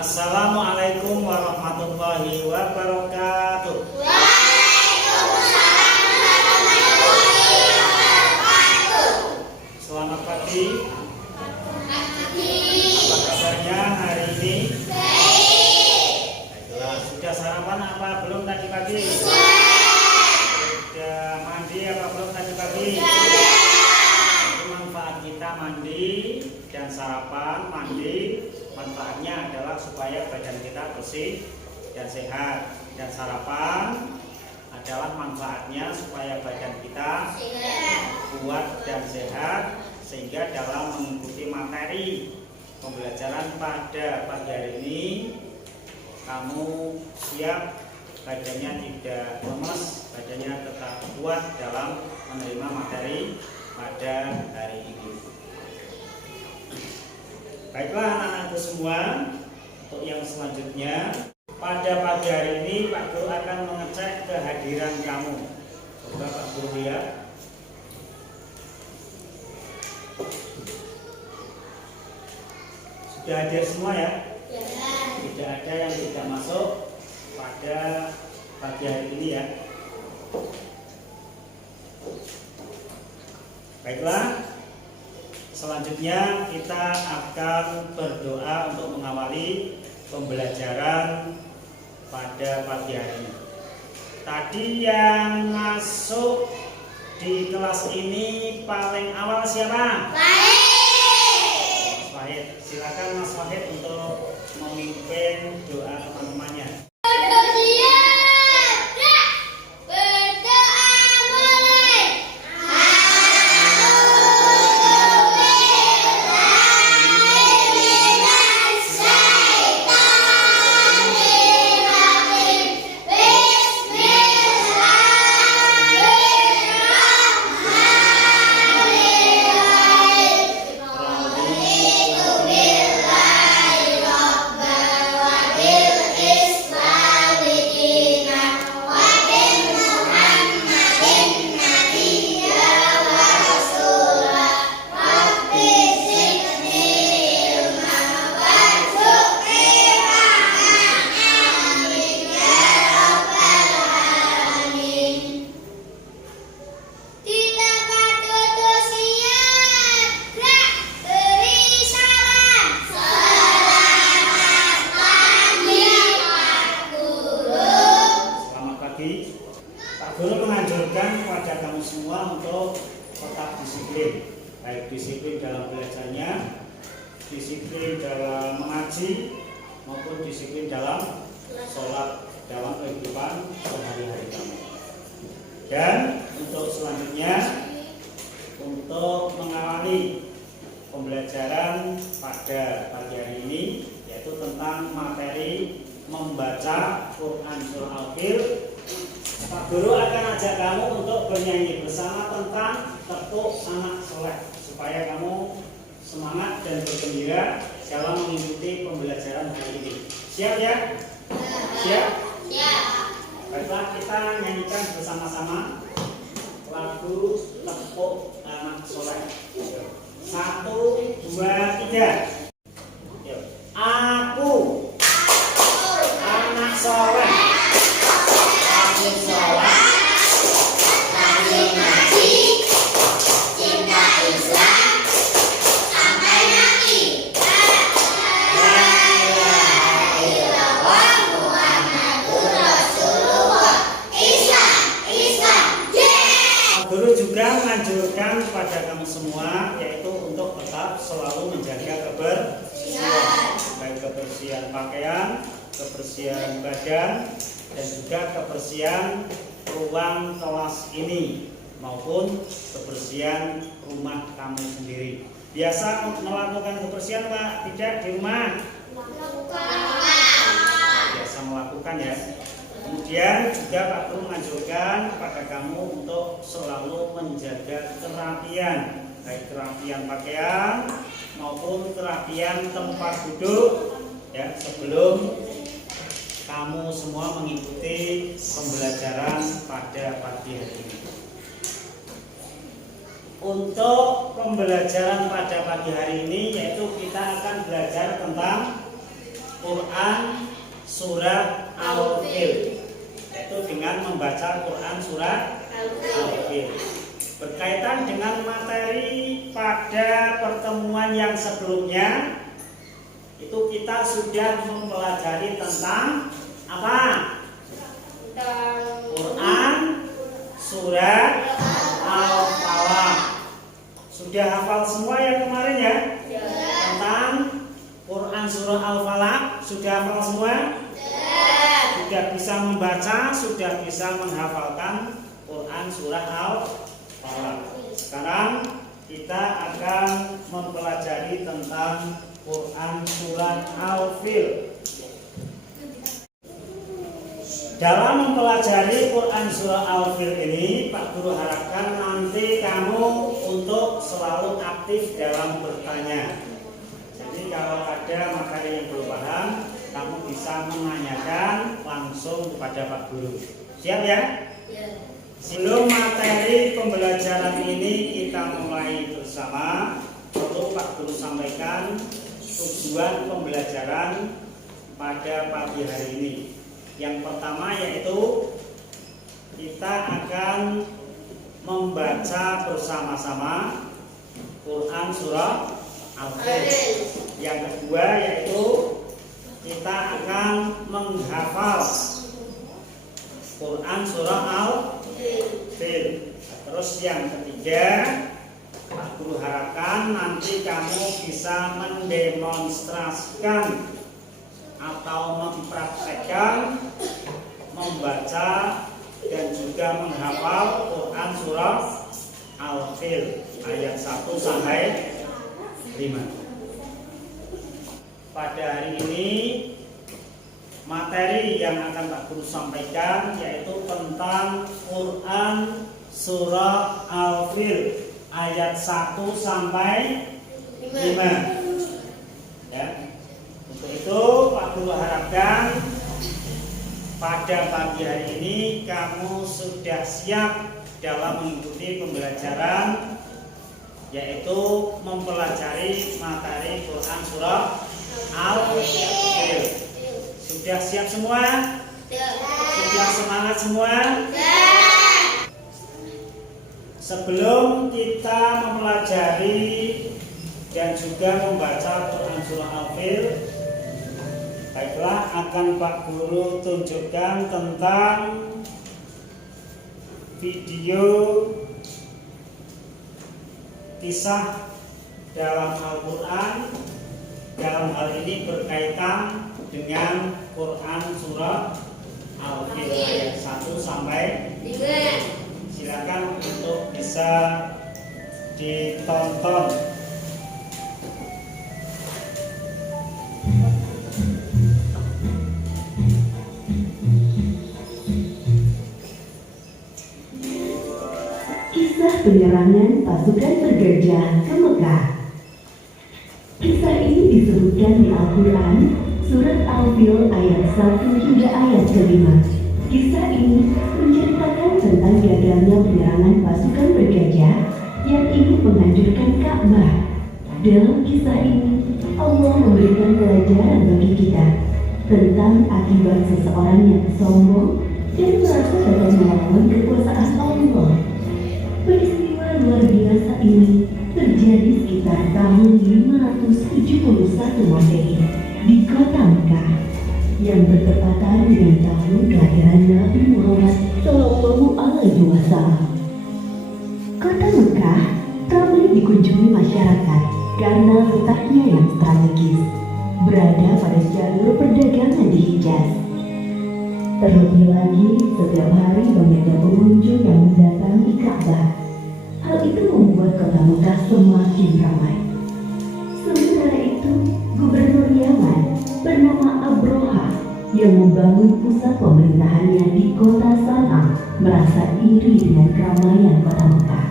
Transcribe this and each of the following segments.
Assalamualaikum warahmatullahi wabarakatuh. Waalaikumsalam warahmatullahi wabarakatuh. Selamat pagi. Pagi. Apa kabarnya hari ini? Baik. Baiklah, sudah sarapan apa belum tadi pagi? Sudah mandi apa belum tadi pagi? Itu manfaat kita mandi dan sarapan. Mandi manfaatnya adalah supaya badan kita bersih dan sehat, dan sarapan adalah manfaatnya supaya badan kita kuat dan sehat, sehingga dalam mengikuti materi pembelajaran pada pagi hari ini kamu siap, badannya tidak lemes, badannya tetap kuat dalam menerima materi pada hari ini. Baiklah anak-anakku semua, untuk yang selanjutnya pada pagi hari ini Pak Guru akan mengecek kehadiran kamu. Coba Pak Guru lihat. Sudah hadir semua ya? Tidak ada yang tidak masuk pada pagi hari ini ya. Baiklah, selanjutnya kita akan berdoa untuk mengawali pembelajaran pada pagi hari ini. Tadi yang masuk di kelas ini paling awal siapa? Mas Wahid. Silakan Mas Wahid untuk memimpin doa teman-temannya. Pak Guru menganjurkan kepada kamu semua untuk tetap disiplin, baik disiplin dalam belajarnya, disiplin dalam mengaji, maupun disiplin dalam sholat, dalam kehidupan sehari-hari kamu. Dan untuk selanjutnya, untuk mengawali pembelajaran pada pagi hari ini, yaitu tentang materi membaca Quran Surah Al-Fil, Pak Guru akan ajak kamu untuk bernyanyi bersama tentang Ketuk Anak Soleh, supaya kamu semangat dan bergembira dalam mengikuti pembelajaran hari ini. Siap ya? Siap? Siap. Baiklah, kita nyanyikan bersama-sama lagu Ketuk Anak Soleh. 1, 2, 3. Aku anak soleh, rajin sholat, Rajin ngaji, cinta Islam, sampai mati. La ilaha illallah Muhammadur Rasulullah. Islam, Islam, Pak Guru juga menganjurkan kepada kamu semua, yaitu untuk tetap selalu menjaga kebersihan, baik kebersihan pakaian, kebersihan badan, dan juga kebersihan ruang kelas ini, maupun kebersihan rumah kamu sendiri. Biasa melakukan kebersihan Pak, tidak di rumah? Biasa melakukan ya. Kemudian juga Pak Guru menganjurkan kepada kamu untuk selalu menjaga kerapian, baik kerapian pakaian maupun kerapian tempat duduk ya, sebelum kamu semua mengikuti pembelajaran pada pagi hari ini. Untuk pembelajaran pada pagi hari ini, yaitu kita akan belajar tentang Quran surat Al-Fil, yaitu dengan membaca Quran surat Al-Fil. Berkaitan dengan materi pada pertemuan yang sebelumnya, itu kita sudah mempelajari tentang apa? Quran surat Al-Falaq. Sudah hafal semua yang kemarin ya? Tentang Quran surah Al-Falaq sudah hafal semua? Sudah bisa membaca, sudah bisa menghafalkan Quran surah Al-Falaq. Sekarang kita akan mempelajari tentang Quran surat Al-Fil. Dalam mempelajari Quran surah Al-Fil ini, Pak Guru harapkan nanti kamu untuk selalu aktif dalam bertanya. Jadi kalau ada materi yang belum paham, kamu bisa menanyakan langsung kepada Pak Guru. Siap ya? Sebelum materi pembelajaran ini kita mulai bersama, perlu Pak Guru sampaikan tujuan pembelajaran pada pagi hari ini. Yang pertama yaitu kita akan membaca bersama-sama Quran surah Al-Fil. Yang kedua yaitu kita akan menghafal Quran surah Al-Fil. Terus yang ketiga, Pak Guru harapkan nanti kamu bisa mendemonstrasikan atau mempraktekkan membaca dan juga menghafal Quran surah Al-Fil ayat 1 sampai 5. Pada hari ini materi yang akan Pak Guru sampaikan yaitu tentang Quran surah Al-Fil ayat 1 sampai 5. Ya. Untuk itu Pak Guru harapkan pada pagi hari ini kamu sudah siap dalam mengikuti pembelajaran, yaitu mempelajari materi Quran surah Al-Fil. Sudah siap semua? Sudah semangat semua? Sebelum kita mempelajari dan juga membaca Quran surah Al-Fil, baiklah akan Pak Guru tunjukkan tentang video kisah dalam Al-Quran. Dalam hal ini berkaitan dengan Quran surah Al-Fil ayat 1 sampai 5. Silakan untuk bisa ditonton. Kisah penyerangan pasukan bergajah ke Mekah. Kisah ini disebutkan di Al-Quran, surat Al-Fil ayat 1 hingga ayat ke-5. Kisah ini menceritakan tentang gagalnya penyerangan pasukan bergajah yang ingin menghancurkan Ka'bah. Dalam kisah ini, Allah memberikan pelajaran bagi kita tentang akibat seseorang yang sombong dan merasa dapat melawan kekuasaan Allah. Peristiwa luar biasa ini terjadi sekitar tahun 571 Masehi di kota Mekah yang bertepatan dengan tahun kelahiran Nabi Muhammad Shallallahu Alaihi Wasallam. Kota Mekah ramai dikunjungi masyarakat karena letaknya yang strategis, berada pada jalur perdagangan di Hijaz. Terlebih lagi, setiap hari banyaknya pengunjung yang mendatangi Ka'bah. Hal itu membuat kota Mekah semakin ramai. Sementara itu, Gubernur Yaman bernama Abroha yang membangun pusat pemerintahannya di kota San'a merasa iri dengan keramaian kota Mekah.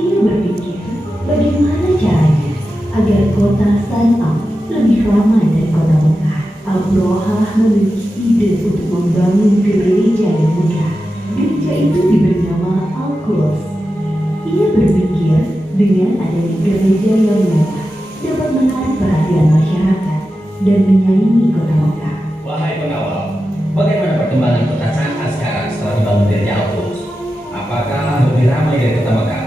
Ia berpikir bagaimana caranya agar kota San'a lebih ramai dari kota Mekah. Abroha memiliki ide untuk membangun gereja yang megah. Gereja itu diberi nama Al-Quds. Ia berpikir dengan adanya gereja yang mewah dapat menarik perhatian masyarakat. dan menyaingi kota Mekah. Wahai pengawal, bagaimana perkembangan kota San'a sekarang setelah dibangun gereja Al-Quds? Apakah lebih ramai dari kota Mekah?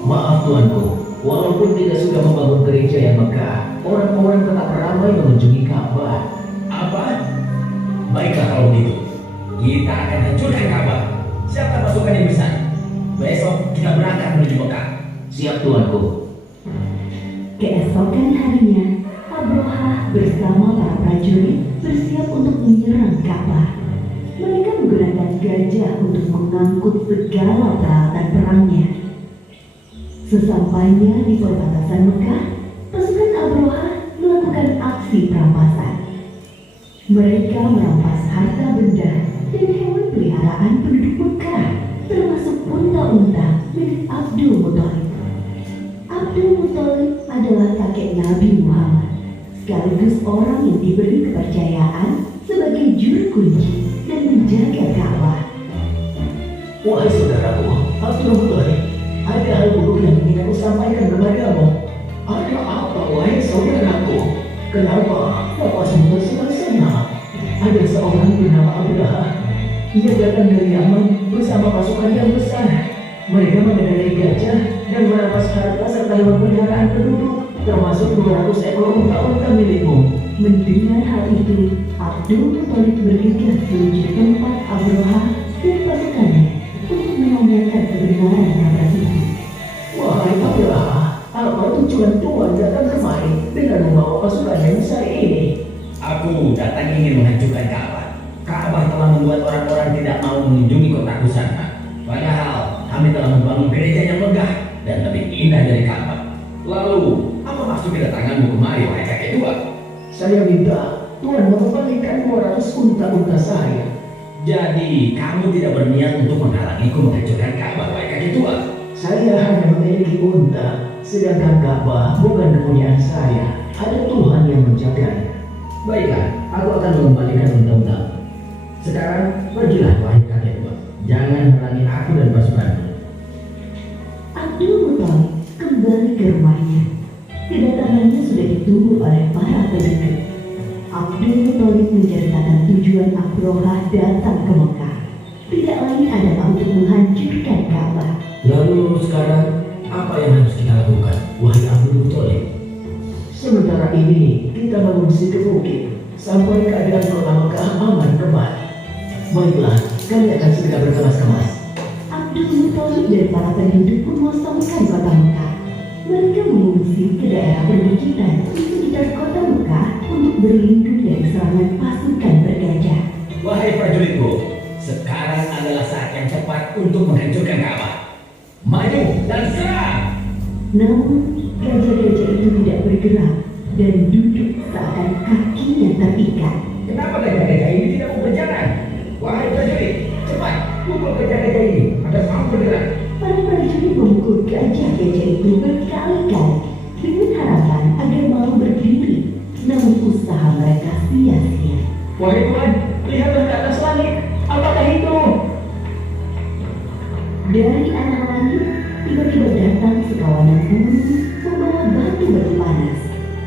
Maaf tuanku, walaupun tidak sudah membangun gereja yang megah, orang-orang tetap ramai mengunjungi Ka'bah. Apa? Baiklah kalau begitu, kita akan hancurkan Ka'bah. Siapa pasukan yang besar? Besok kita berangkat menuju Mekah. Siap tuanku. Keesokan harinya, Abrohah bersama para prajurit bersiap untuk menyerang Ka'bah. Mereka menggunakan gajah untuk mengangkut segala peralatan perangnya. Sesampainya di perbatasan Mekah, pasukan Abrohah melakukan aksi perampasan. Mereka merampas harta benda dan hewan peliharaan penduduk Mekah, termasuk unta-unta milik Abdul Muthalib. Abdul Muthalib adalah kakek Nabi Muhammad, sekaligus orang yang diberi kepercayaan sebagai juru kunci dan menjaga Ka'bah. Wahai saudaraku, Abdul Muthalib, ada hal buruk yang ingin aku sampaikan kepadamu. Ada apa, wahai saudaraku? Kenapa napasmu tersengal-sengal? Ada seorang bernama Abdullah. Ia datang dari Yaman bersama pasukan yang besar. Mereka mengendarai gajah dan merampas harta serta hewan peliharaan penduduk, termasuk 200 ekor unta-unta milikmu. Mendengar hal itu, Abdul Muthalib bergegas menuju tempat Abrohah dan pasukannya untuk menanyakan kebenaran kabar itu. Wahai Abdullah, apa tujuan Tuhan datang kemari dengan membawa pasukan yang besar ini? Aku datang ingin menghancurkan Ka'bah. Ka'bah telah membuat orang-orang tidak mau mengunjungi kotaku San'a. Padahal kami telah membangun gereja yang megah dan lebih indah dari Ka'bah. Lalu, apa maksud kedatanganmu kemari, wahai kakek tua? Saya minta Tuhan mengembalikan 200 unta-unta saya. Jadi, kamu tidak berniat untuk menghalangiku menghancurkan Ka'bah, wahai kakek tua? Saya hanya memiliki unta, sedangkan Ka'bah bukan kepunyaan saya. Ada Tuhan yang menjaganya. Baiklah, aku akan mengembalikan unta-unta. Sekarang, pergilah, wahai kakek tua. Jangan halangi aku dan pasukanku. Abdul Muthalib kembali ke rumahnya. Kedatangannya sudah ditunggu oleh para penduduk. Abdul Muthalib menceritakan tujuan Abrohah datang ke Mekah. Tidak lain adalah untuk menghancurkan Ka'bah. Lalu sekarang, apa yang harus kita lakukan, wahai Abdul Muthalib? Sementara ini kita mengungsi ke bukit sampai keadaan kota Mekah aman kembali. Baiklah, kami akan segera berkemas-kemas. Abdul Muthalib dan para penduduk mengosongkan kota Mekah. Mereka mengungsi ke daerah perbukitan di sekitar kota Mekah untuk berlindung dari serangan pasukan bergajah. Wahai prajuritku, sekarang adalah saat yang tepat untuk menghancurkan Ka'bah. Maju dan serang! Namun, gajah-gajah itu tidak bergerak dan duduk seakan kakinya terikat. Kenapa gajah-gajah ini tidak mau berjalan? Wahai prajurit, cepat pukul gajah-gajah ini agar mau bergerak. Para prajurit memukul gajah-gajah itu berkali-kali dengan harapan agar mau berdiri. Namun usaha mereka sia-sia. Wahai Tuhan, lihatlah ke atas langit. Apakah itu? Dari arah langit, tiba-tiba datang sekawanan burung membawa batu-batu panas.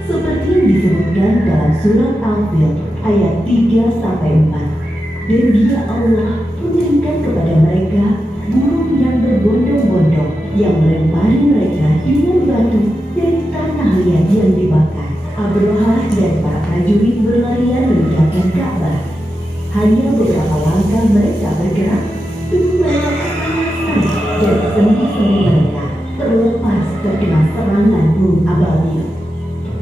Seperti yang disebutkan dalam surat Al-Fil ayat 3-4. Dan Dia Allah mengirimkan kepada mereka burung yang berbondong-bondong yang melempari mereka dengan batu dari tanah liat yang dibakar. Abrohah dan para prajurit berlarian meninggalkan Ka'bah. Hanya beberapa langkah mereka bergerak, tubuh mereka terpasang dan sendi-sendi mereka terlepas terkena serangan burung ababil.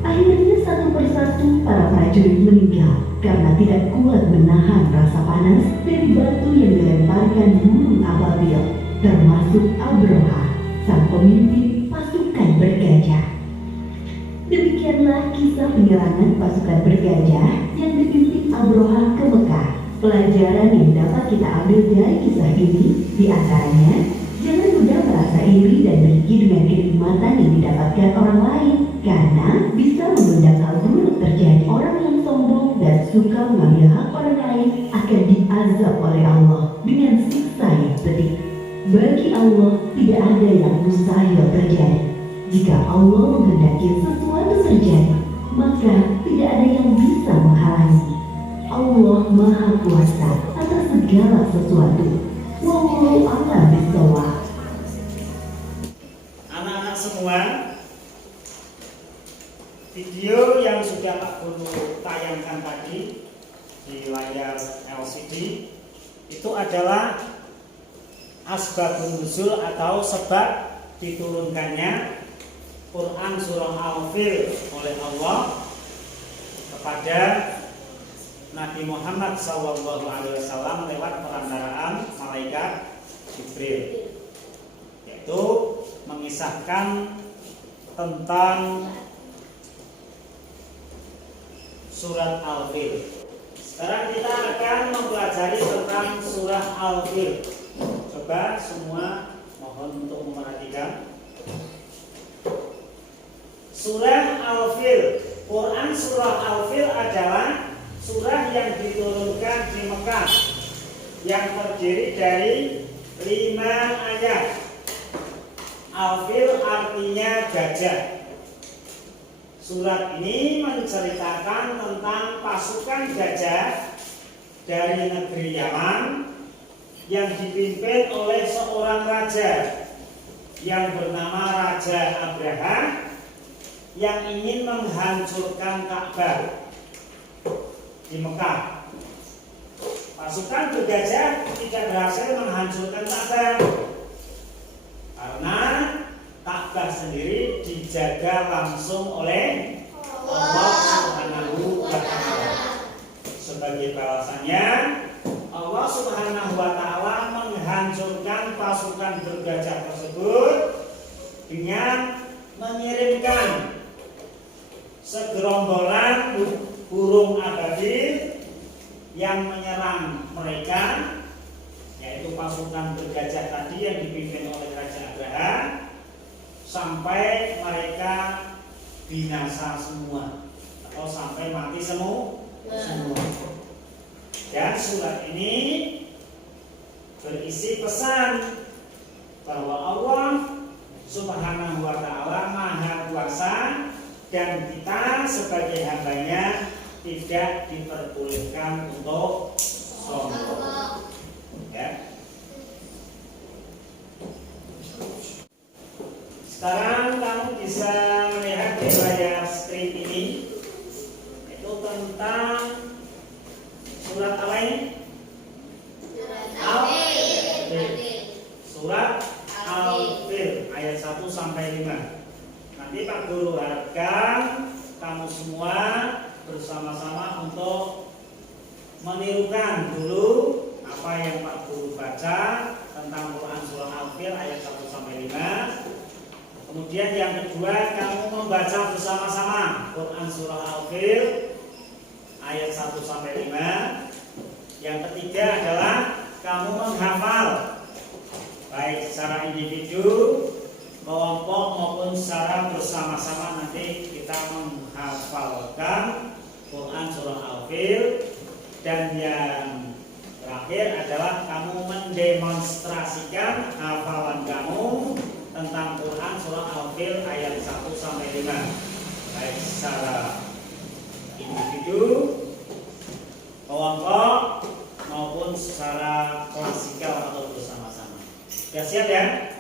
Akhirnya satu persatu para prajurit meninggal karena tidak kuat menahan rasa panas dari batu yang dilemparkan burung ababil, termasuk Abrohah, sang pemimpin pasukan bergajah. Demikianlah kisah penyerangan pasukan bergajah yang dipimpin Abrohah ke Mekah. Pelajaran yang dapat kita ambil dari kisah ini diantaranya, jangan mudah merasa iri dan dengki dengan kenikmatan yang didapatkan orang lain, karena bisa mengundang hal buruk terjadi. Orang yang sombong dan suka mengambil hak orang lain akan diazab oleh Allah dengan siksa yang pedih. Bagi Allah tidak ada yang mustahil terjadi. Jika Allah menghendaki sesuatu terjadi, maka tidak ada yang bisa menghalangi. Allah Maha Kuasa atas segala sesuatu. Wallahu a'lam bishawab. Anak-anak semua, video yang sudah Pak Guru tayangkan tadi di layar LCD itu adalah asbabun nuzul atau sebab diturunkannya Quran surah Al-Fil oleh Allah kepada Nabi Muhammad SAW lewat perantaraan malaikat Jibril, yaitu mengisahkan tentang surat Al-Fil. Sekarang kita akan mempelajari tentang surah Al-Fil. Coba semua mohon untuk memperhatikan. Surah Al-Fil, Quran surah Al-Fil adalah surah yang diturunkan di Mekah yang terdiri dari 5 ayat. Al-Fil artinya gajah. Surat ini menceritakan tentang pasukan gajah dari negeri Yaman yang dipimpin oleh seorang raja yang bernama Raja Abraha yang ingin menghancurkan Ka'bah di Mekah. Pasukan bergajah tidak berhasil menghancurkan Ka'bah karena Ka'bah sendiri dijaga langsung oleh Allah Subhanahu wa Ta'ala. Sebagai balasannya, Allah Subhanahu wa Ta'ala menghancurkan pasukan bergajah tersebut dengan mengirimkan segerombolan burung ababil yang menyerang mereka, yaitu pasukan bergajah tadi yang dipimpin oleh Raja Abraha, sampai mereka binasa semua atau sampai mati semua. Dan surat ini berisi pesan bahwa Allah Subhanahu wa Ta'ala Maha Kuasa dan kita sebagai hambanya tidak diperbolehkan untuk sombong. Ya. Sekarang kamu bisa melihat di layar screen ini itu tentang surat apa ini? Al-Fil. Surat Al-Fil ayat 1 sampai 5. Nanti Pak Guru harapkan kamu semua bersama-sama untuk menirukan dulu apa yang Pak Guru baca tentang Quran surah Al-Fil ayat 1 sampai 5. Kemudian yang kedua, kamu membaca bersama-sama Quran surah Al-Fil ayat 1 sampai 5. Yang ketiga adalah kamu menghafal baik secara individu, kelompok maupun secara bersama-sama. Nanti kita menghafalkan Quran surah Al-Fil. Dan yang terakhir adalah kamu mendemonstrasikan hafalan kamu tentang Quran surah Al-Fil ayat 1 sampai 5 baik secara individu, kelompok maupun secara klasikal atau bersama-sama. Ya, siap ya?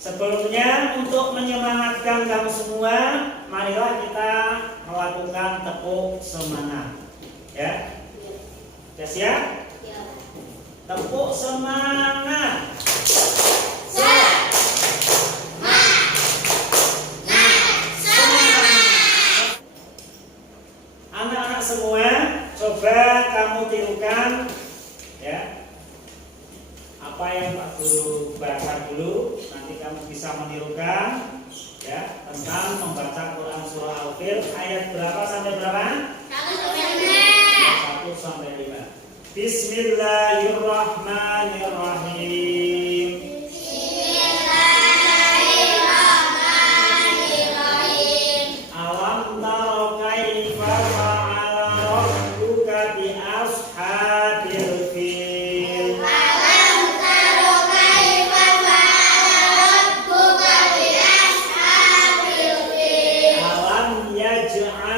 Sebelumnya untuk menyemangatkan kamu semua, marilah kita melakukan tepuk semangat. Ya? Ya, siap? Tepuk semangat. Anak-anak semua, coba kamu tirukan ya apa yang Pak Guru baca dulu. Nanti kamu bisa menirukan ya tentang membaca Quran surah Al-Fil ayat berapa sampai berapa? 1 sampai 5. Bismillahirrahmanirrahim. Alam taro kaifa fa'ala rabbuka bi ashabil fil. Alam yaj'al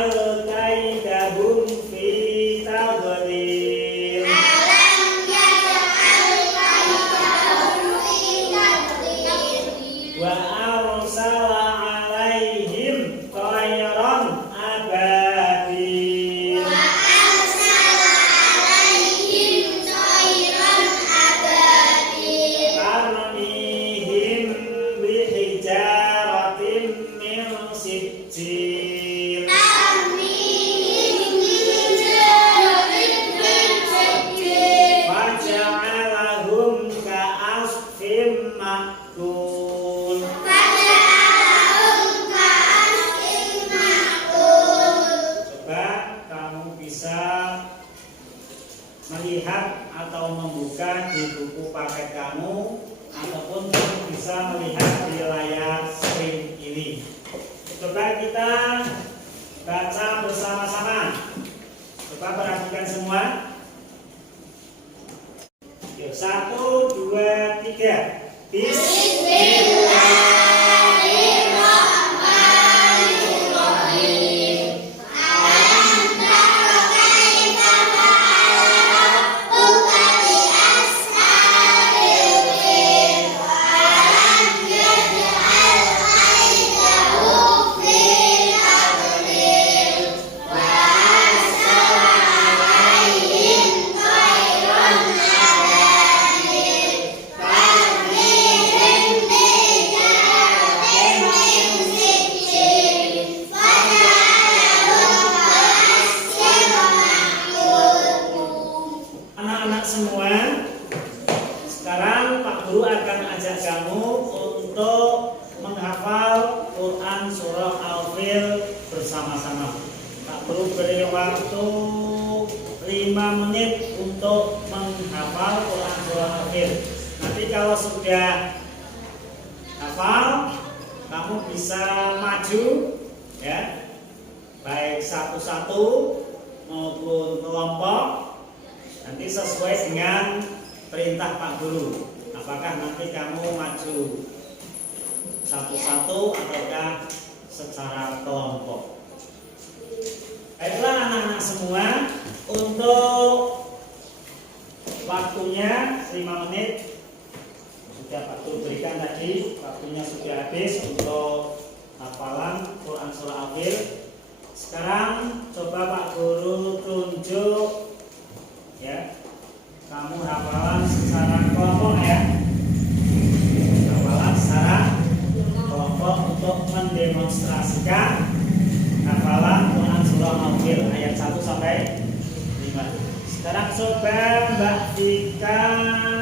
ma'kul. Coba kamu bisa melihat atau membuka di buku paket kamu, ataupun kamu bisa melihat di layar screen ini. Coba kita baca bersama-sama. Coba perhatikan semua. Yuk, 1, 2, 3. Bismillahirrahmanirrahim. Alam tara kaifa fa'ala rabbuka bi ashabil fil. Alam yaj'al kaidahu fil adlil. Wa arsala 'alaihim tayran ababil. Tarmihim bijaratin min sijil. Faja'alahum ka'asfin ma'kul. Anak-anak semua, sekarang Pak Guru akan ajak kamu untuk menghafal Quran Surah Al-Fil bersama-sama. Pak Guru beri waktu 5 menit untuk menghafal Quran Surah Al-Fil. Nanti kalau sudah hafal, kamu bisa maju, ya, baik satu-satu maupun kelompok. Nanti sesuai dengan perintah Pak Guru. Apakah nanti kamu maju satu-satu ataukah secara kelompok? Baiklah anak-anak semua, untuk waktunya 5 menit sudah Pak Guru berikan tadi. Waktunya sudah habis untuk hafalan Quran Surah Al-Fil. Sekarang coba Pak Guru tunjuk, ya, kamu hafalan secara kelompok, ya. Hafalan secara kelompok untuk mendemonstrasikan hafalan Quran Surah Al-Fil ayat 1 sampai 5. Sekarang coba Mbak Tika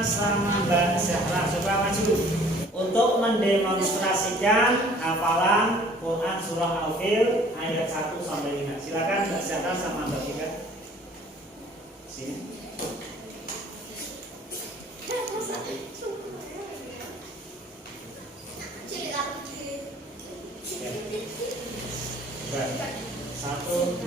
sama Mbak Zahra, coba maju untuk mendemonstrasikan hafalan Quran Surah Al-Fil ayat 1 sampai 5. Silakan Mbak Zahra sama Mbak Tika. Sini. Baik. 1,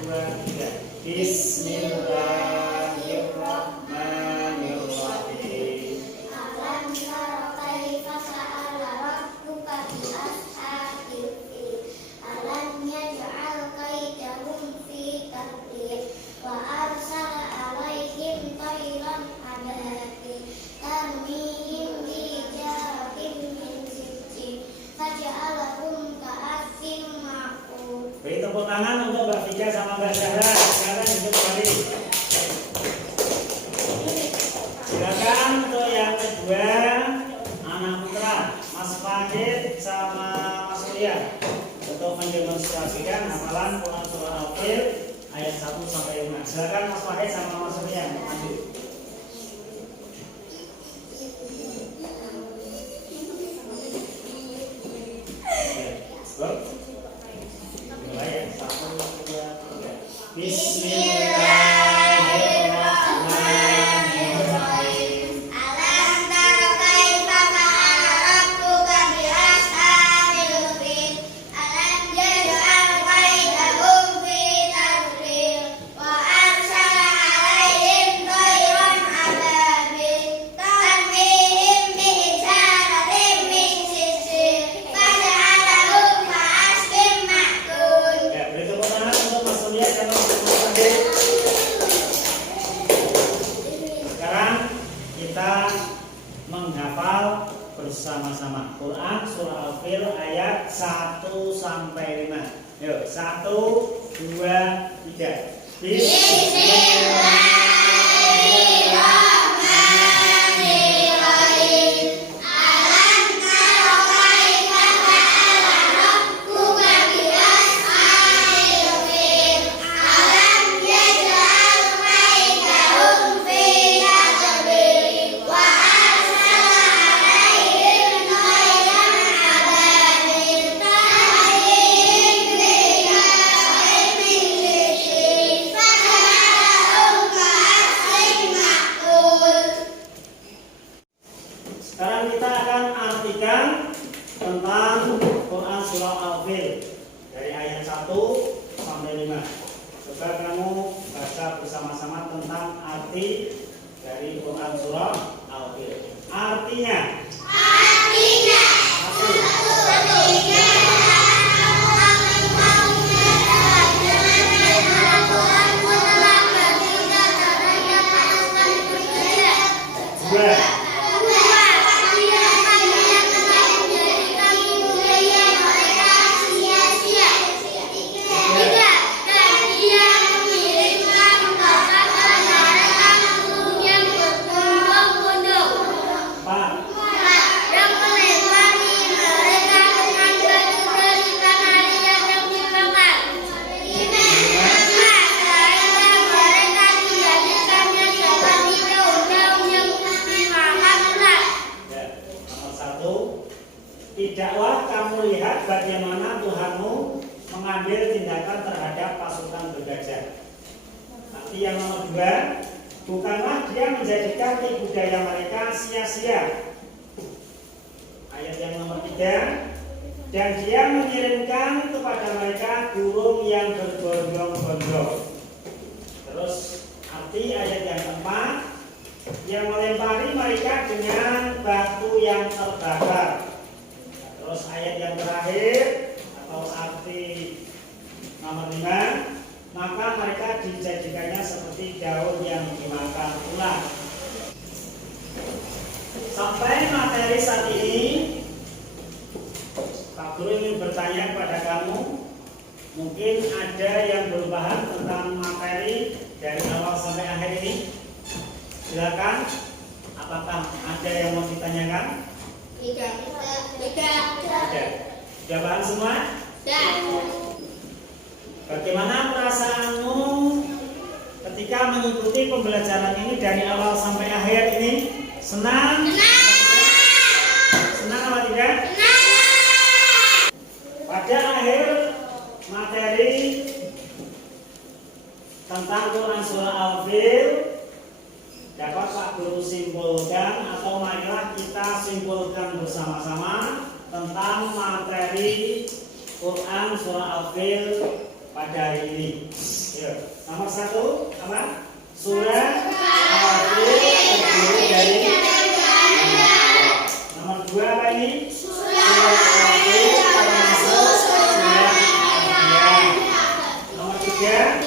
2, 3. Bismillahirrahmanirrahim. Alam tara kaifa fa'ala rabbuka bi ashabil fil. Alam yaj'al kaidahum fi tadlil. Wa arsala 'alaihim tayran ababil. Tarmihim bijaratin min sijil. Faja'alahum ka'asfin ma'kul. Beri tepuk tangan untuk Mbak Tika sama Mbak Zahra. Silakan duduk kembali. Silakan untuk yang kedua, anak putra Mas Fahid sama Mas Surya, untuk mendemonstrasikan hafalan Quran Surah Al-Fil ayat 1 sampai 5. Silakan Mas Fahid sama Mas Surya maju. Stop. Mulai ya. 1, 2, 3. Bismillahirrahmanirrahim. Alam tara kaifa fa'ala rabbuka bi ashabil fil. Alam yaj'al kaidahum fi tadlil. Wa arsala 'alaihim tayran ababil. Tarmihim bijaratin min sijil. Faja'alahum ka'asfin ma'kul. Ya, beri tepuk tangan untuk Mas Surya dan Mas Fahid. Sekarang kita menghafal bersama-sama Quran Surah Al-Fil ayat 1 sampai 5. Yuk, 1, 2, 3. Bismillahirrahmanirrahim. Alam tara kaifa fa'ala rabbuka bi ashabil fil. Alam yaj'al kaidahum fi tadlil. Wa arsala 'alaihim tentang Quran surah Al-Fil dari ayat 1 sampai 5. Coba kamu baca bersama-sama tentang arti dari Quran surah Al-Fil. Artinya. Dua. Tidaklah kamu lihat bagaimana Tuhanmu mengambil tindakan terhadap pasukan bergajah. Arti yang nomor 2, bukanlah dia menjadikan tipu daya mereka sia-sia. Ayat yang nomor 3, dan dia mengirimkan kepada mereka burung yang berbondong-bondong. Terus arti ayat yang keempat, yang melempari mereka dengan batu yang terbakar. Terus ayat yang terakhir atau arti nomor 5, maka mereka dijadikannya seperti daun yang dimakan ular. Sampai materi saat ini, Pak Guru ingin bertanya kepada kamu, mungkin ada yang belum paham tentang materi dari awal sampai akhir ini. Silakan, apakah ada yang mau ditanyakan? Tidak. Sudah paham semua? Bagaimana perasaanmu ketika mengikuti pembelajaran ini dari awal sampai akhir ini? Senang? Senang apa tidak? Pada akhir materi tentang Quran surah Al-Fil, dapat Pak Guru simpulkan atau marilah kita simpulkan bersama-sama tentang materi Quran surah Al-Fil pada hari ini. Yuk. Nomor 1 apa? Surah Al-Fil terdiri dari. Nomor 2 apa ini? Surah Al-Fil termasuk surah Al-Anbiya. Nomor 3,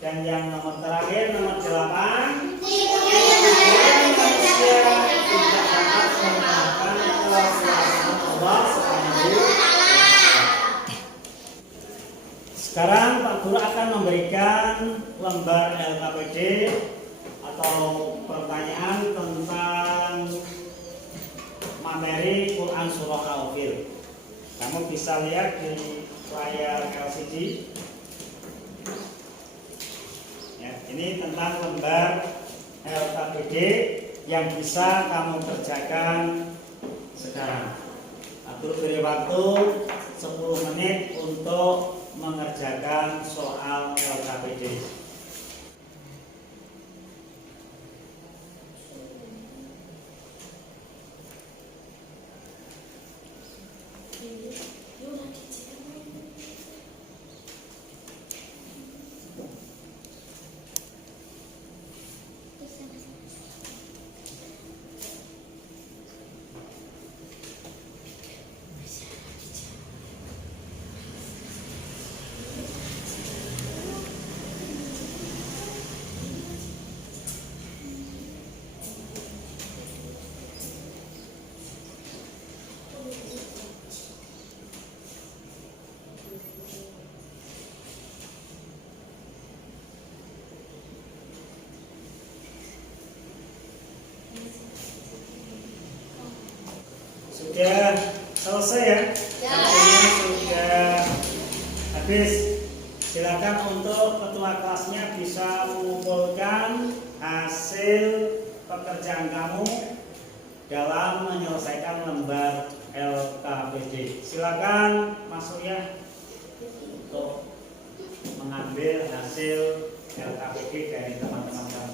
dan yang nomor terakhir, nomor 8, manusia tidak dapat mengalahkan kekuasaan Allah Subhanahu wa Ta'ala. Sekarang Pak Guru akan memberikan lembar LKPD atau pertanyaan tentang materi Quran surah Al-Fil. Kamu bisa lihat di layar LCD. Ya, ini tentang lembar LKPD yang bisa kamu kerjakan sekarang. Aku beri waktu 10 menit untuk mengerjakan soal LKPD. sudah selesai ya? Artinya sudah habis. Silakan untuk ketua kelasnya bisa mengumpulkan hasil pekerjaan kamu dalam menyelesaikan lembar LKPD. Silakan Mas Surya untuk mengambil hasil LKPD dari teman-teman kamu.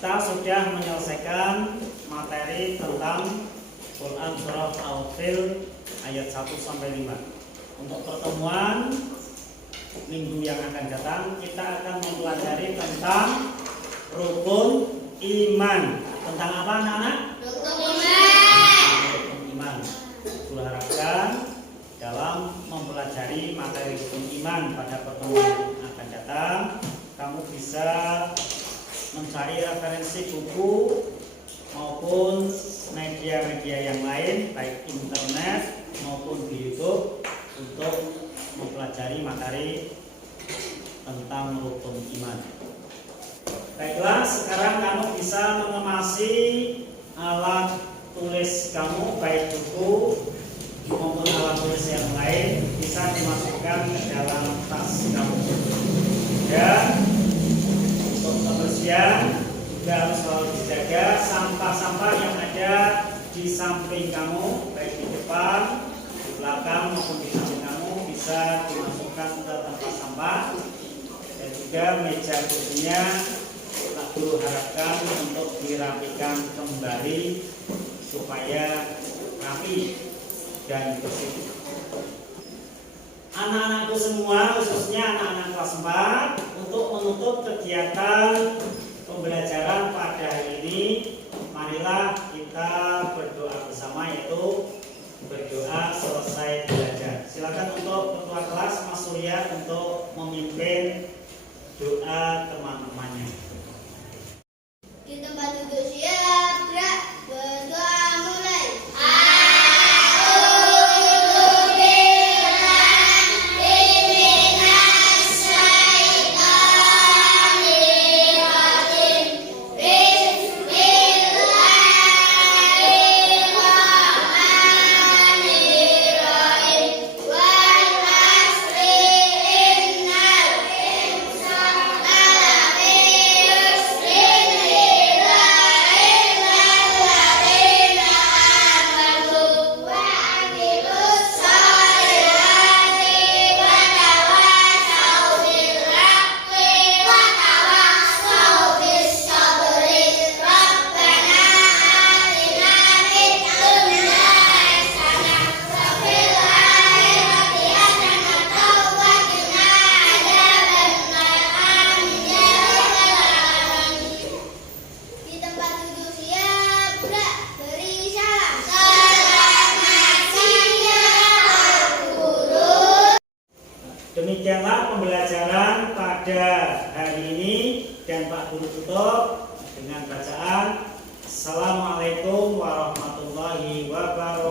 Kita sudah menyelesaikan materi tentang Quran surah Al-Fil ayat 1 sampai 5. Untuk pertemuan minggu yang akan datang kita akan mempelajari tentang rukun iman. Tentang apa anak-anak? Rukun iman. Kuharapkan dalam mempelajari materi rukun iman pada pertemuan yang akan datang kamu bisa mencari referensi buku maupun media-media yang lain baik internet maupun di YouTube untuk mempelajari materi tentang rukun iman. Baiklah, sekarang kamu bisa mengemasi alat tulis kamu baik buku maupun alat tulis yang lain bisa dimasukkan ke dalam tas kamu. Dan kebersihan juga harus selalu dijaga. Sampah-sampah yang ada di samping kamu baik di depan, di belakang maupun di samping kamu bisa dimasukkan ke tempat sampah. Dan juga meja kursinya tak perlu harapkan untuk dirapikan kembali supaya rapi dan bersih. Anak-anakku semua, khususnya anak-anak kelas 4, untuk menutup kegiatan pembelajaran pada hari ini, marilah kita berdoa bersama, yaitu berdoa selesai belajar. Silakan untuk ketua kelas Mas Surya untuk memimpin doa teman-temannya. Di tempat duduk siap, gerak, berdoa mulai. Demikianlah pembelajaran pada hari ini dan Pak Guru tutup dengan bacaan Assalamualaikum warahmatullahi wabarakatuh.